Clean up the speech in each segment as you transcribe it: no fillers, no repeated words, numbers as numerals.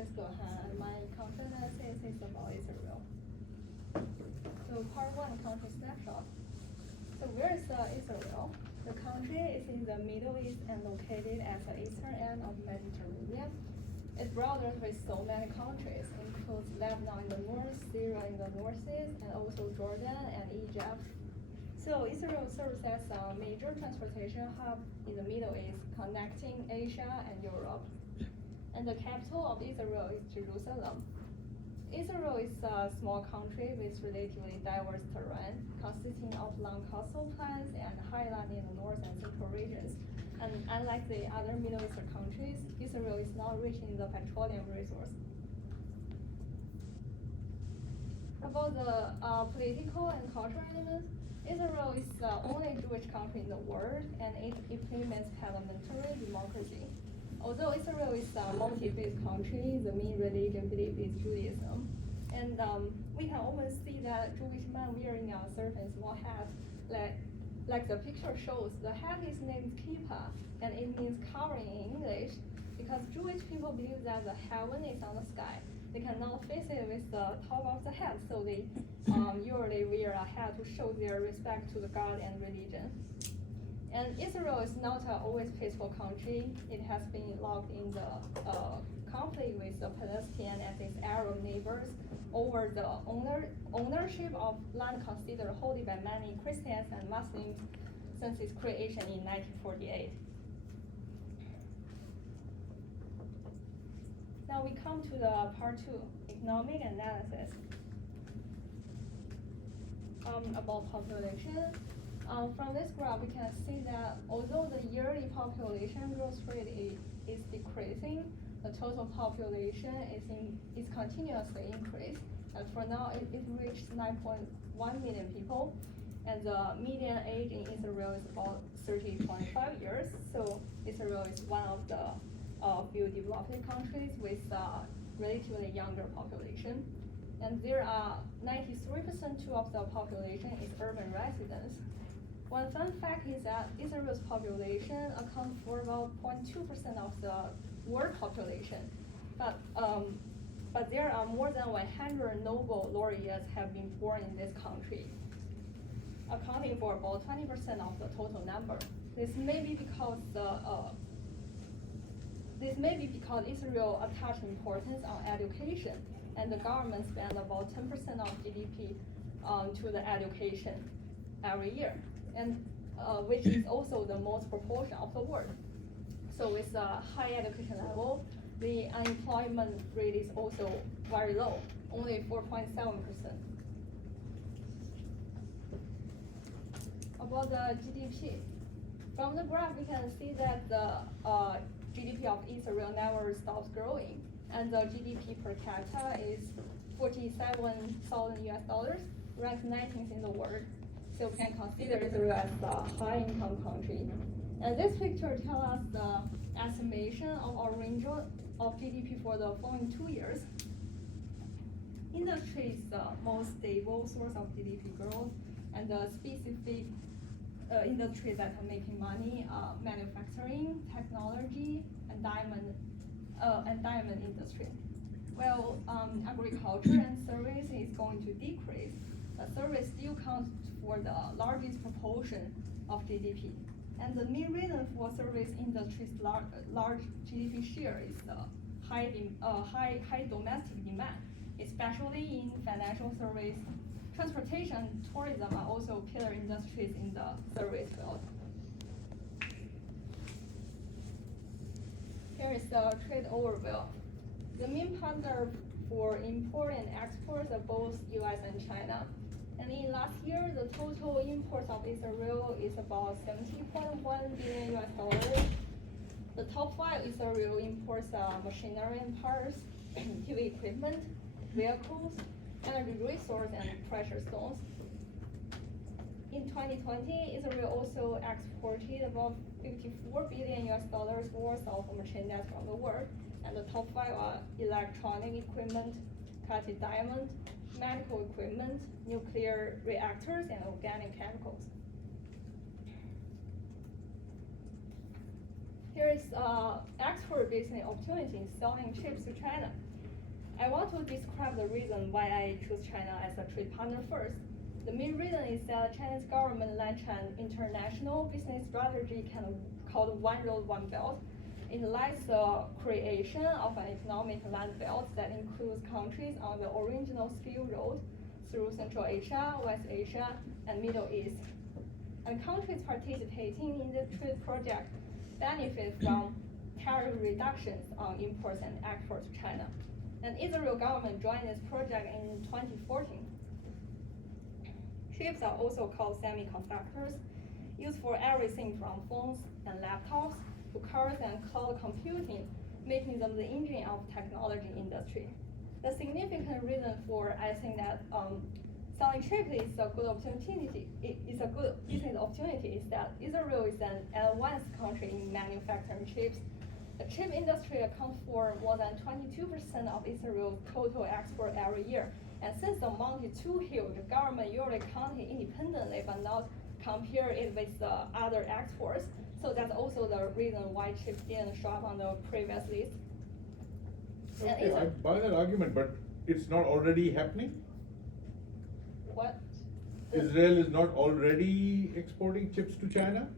just go ahead. My country analysis is about Israel. So part one, country snapshot. So where is Israel? The country is in the Middle East and located at the eastern end of Mediterranean. It borders with so many countries, includes Lebanon in the north, Syria in the northeast, and also Jordan and Egypt. So Israel serves as a major transportation hub in the Middle East, connecting Asia and Europe. And the capital of Israel is Jerusalem. Israel is a small country with relatively diverse terrain, consisting of long coastal plains and highland in the north and central regions. And unlike the other Middle Eastern countries, Israel is not rich in the petroleum resource. About the political and cultural elements, Israel is the only Jewish country in the world, and it implements parliamentary democracy. Although Israel is a multi-faith country, the main religion belief is Judaism. And we can almost see that Jewish man wearing a certain small hat, like the picture shows. The hat is named kippah, and it means covering in English, because Jewish people believe that the heaven is on the sky. They cannot face it with the top of the head, so they usually wear a hat to show their respect to the God and religion. And Israel is not an always peaceful country. It has been locked in the conflict with the Palestinian and its Arab neighbors over the ownership of land considered holy by many Christians and Muslims since its creation in 1948. Now we come to the part two, economic analysis. About population. From this graph, we can see that although the yearly population growth rate is decreasing, the total population is continuously increased. And for now, it reached 9.1 million people, and the median age in Israel is about 30.5 years. So Israel is one of the few developing countries with a relatively younger population. And there are 93% of the population is urban residents. One fun fact is that Israel's population accounts for about 0.2% of the world population. But there are more than 100 Nobel laureates have been born in this country, accounting for about 20% of the total number. This may be because Israel attaches importance on education, and the government spends about 10% of GDP to the education every year, and which is also the most proportion of the world. So with a high education level, the unemployment rate is also very low, only 4.7%. About the GDP. From the graph, we can see that the GDP of Israel never stops growing, and the GDP per capita is $47,000, ranked 19th in the world. So we can consider Israel as a high-income country. And this picture tells us the estimation of our range of GDP for the following 2 years. Industry is the most stable source of GDP growth, and the specific industries that are making money are manufacturing, technology, and diamond industry. Well, agriculture and service is going to decrease, but service still counts for the largest proportion of GDP. And the main reason for service industry's large GDP share is the high domestic demand, especially in financial service. Transportation, tourism are also killer industries in the service field. Here is the trade overview. The main partner for import and exports are both US and China. And in last year, the total imports of Israel is about $17.1 billion US. The top 5 Israel imports machinery and parts, heavy equipment, vehicles, energy resource, and precious stones. In 2020, Israel also exported about $54 billion US worth of merchandise from the world, and the top 5 are electronic equipment, cutting diamond, medical equipment, nuclear reactors, and organic chemicals. Here is export our business opportunities selling chips to China. I want to describe the reason why I choose China as a trade partner first. The main reason is that Chinese government launched an international business strategy called One Road, One Belt. It lies the creation of an economic land belt that includes countries on the original Silk Road through Central Asia, West Asia, and Middle East. And countries participating in the trade project benefit from tariff reductions on imports and exports to China. And Israel government joined this project in 2014. Chips are also called semiconductors, used for everything from phones and laptops to cars and cloud computing, making them the engine of technology industry. The significant reason for I think that selling chips is a good opportunity. It is a good business opportunity. Is that Israel is an advanced country in manufacturing chips. The chip industry accounts for more than 22% of Israel's total export every year. And since the amount is too huge, the government usually count it independently but not compare it with other exports. So that's also the reason why chips didn't show up on the previous list. Okay, I buy that argument, but it's not already happening? What? Israel is not already exporting chips to China?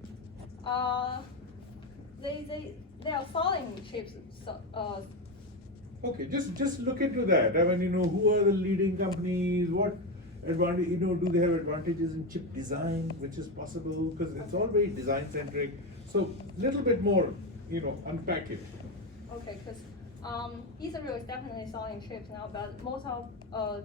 They are selling chips. Okay, just look into that. I mean, who are the leading companies? What advantage? Do they have advantages in chip design, which is possible? Because it's all very design centric. So little bit more, unpack it. Okay, because Israel is definitely selling chips now, but most of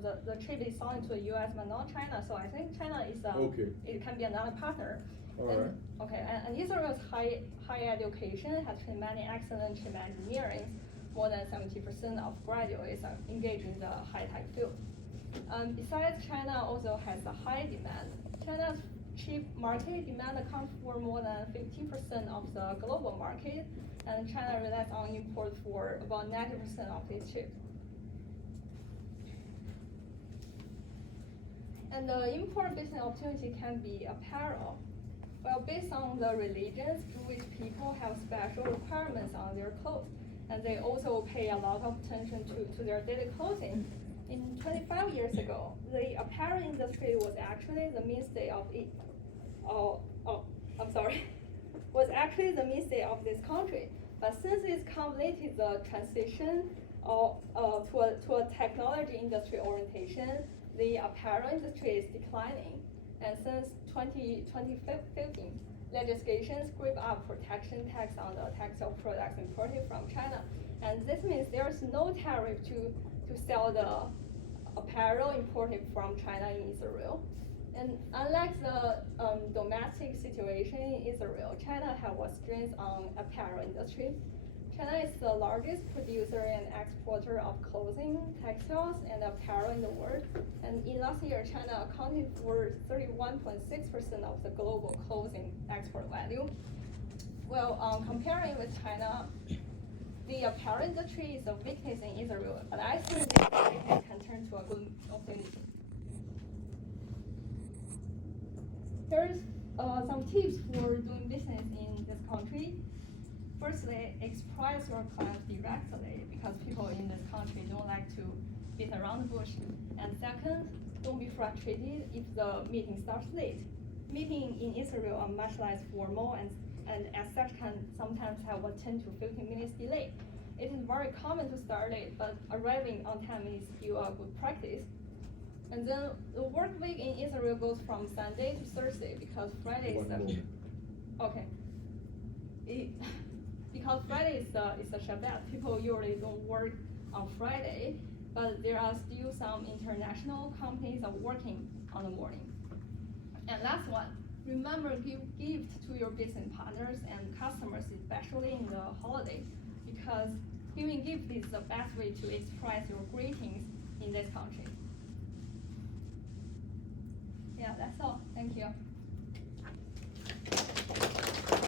the chip is selling to the U.S. but not China. So I think China is okay. It can be another partner. All right. Okay, and Israel's high education has trained many excellent chip engineering. More than 70% of graduates are engaged in the high-tech field. Besides, China also has a high demand. China's chip market demand accounts for more than 15% of the global market, and China relies on import for about 90% of these chips. And the import business opportunity can be apparel. Well, based on the religions, Jewish people have special requirements on their clothes, and they also pay a lot of attention to their daily clothing. In 25 years ago, the apparel industry was actually the mainstay of it. Was actually the mainstay of this country. But since it's completed the transition to a technology industry orientation, the apparel industry is declining. And since 2015, legislation scraped up protection tax on the textile products imported from China. And this means there's no tariff to sell the apparel imported from China in Israel. And unlike the domestic situation in Israel, China has a strength on apparel industry. China is the largest producer and exporter of clothing, textiles, and apparel in the world. And in last year, China accounted for 31.6% of the global clothing export value. Well, comparing with China, the apparel industry is a weakness in Israel, but I think this weakness can turn to a good opportunity. Here's some tips for doing business in this country. Firstly, express your clients directly because people in this country don't like to beat around the bush. And second, don't be frustrated if the meeting starts late. Meetings in Israel are much less formal and as such can sometimes have a 10 to 15 minutes delay. It is very common to start late, but arriving on time is still a good practice. And then the work week in Israel goes from Sunday to Thursday because Friday is okay. Because Friday is a Shabbat, people usually don't work on Friday, but there are still some international companies are working on the morning. And last one, remember give gift to your business partners and customers, especially in the holiday, because giving gift is the best way to express your greetings in this country. Yeah, that's all. Thank you.